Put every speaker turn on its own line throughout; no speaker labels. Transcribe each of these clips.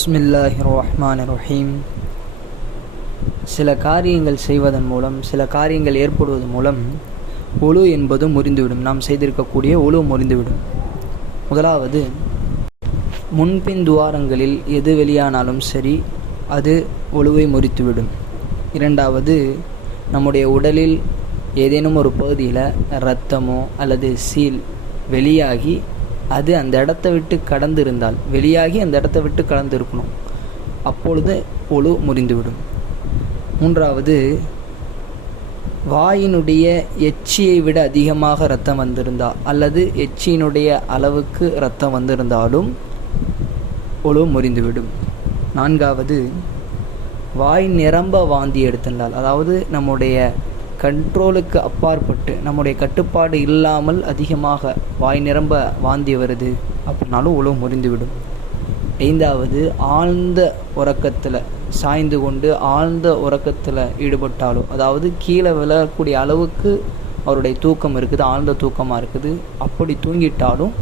பிஸ்மில்லாஹி ரஹ்மான் ரஹீம் சில காரியங்கள் செய்வதன் மூலம் சில காரியங்கள் ஏற்படுவதன் மூலம் ஒழு என்பது முறிந்துவிடும். நாம் செய்திருக்கக்கூடிய ஒழு முறிந்துவிடும். முதலாவது முன்பின் துவாரங்களில் எது வெளியானாலும் சரி அது ஒழுவை முறித்துவிடும். இரண்டாவது நம்முடைய உடலில் ஏதேனும் ஒரு பகுதியில் இரத்தமோ அல்லது சீல் வெளியாகி அது அந்த இடத்த விட்டு கடந்து இருந்தால் வெளியாகி அந்த இடத்த விட்டு கடந்து இருக்கணும் அப்பொழுது ஒழு முறிந்துவிடும். மூன்றாவது வாயினுடைய எச்சியை விட அதிகமாக ரத்தம் வந்திருந்தால் அல்லது எச்சியினுடைய அளவுக்கு ரத்தம் வந்திருந்தாலும் ஒழு முறிந்துவிடும். நான்காவது வாய் நிரம்ப வாந்தி எடுத்திருந்தால் அதாவது நம்முடைய கண்ட்ரோலுக்கு அப்பாற்பட்டு நம்முடைய கட்டுப்பாடு இல்லாமல் அதிகமாக வாய் நிரம்ப வாந்தி வருது அப்படின்னாலும் உழவு முறிந்துவிடும். ஐந்தாவது ஆழ்ந்த உறக்கத்தில் சாய்ந்து கொண்டு ஆழ்ந்த உறக்கத்தில் ஈடுபட்டாலோ அதாவது கீழே விழக்கூடிய அளவுக்கு அவருடைய தூக்கம் இருக்குது ஆழ்ந்த தூக்கமாக இருக்குது அப்படி தூங்கிட்டாலும்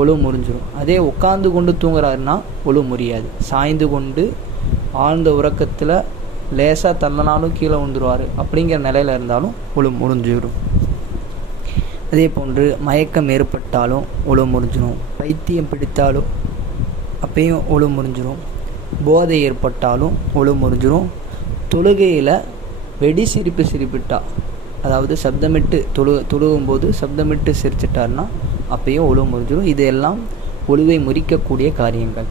ஒழு முறிஞ்சிடும் அதே உட்காந்து கொண்டு தூங்குறாருன்னா ஒழு முறியாது. சாய்ந்து கொண்டு ஆழ்ந்த உறக்கத்தில் லேசாக தள்ளனாலும் கீழே விழுந்துருவார் அப்படிங்கிற நிலையில் இருந்தாலும் ஒழு முறிஞ்சிடும் அதே போன்று மயக்கம் ஏற்பட்டாலும் ஒழு முறிஞ்சிடும் பைத்தியம் பிடித்தாலும் அப்பையும் ஒழு முறிஞ்சிடும் போதை ஏற்பட்டாலும் ஒழு முறிஞ்சிடும் தொழுகையில் வெடி சிரிப்பு சிரிப்பிட்டா அதாவது சப்தமிட்டு தொழு தொழுகும்போது சப்தமிட்டு சிரிச்சிட்டாருன்னா அப்பயும் ஒழு முறிஞ்சிடும் இது எல்லாம் ஒழுவை முறிக்கக்கூடிய காரியங்கள்.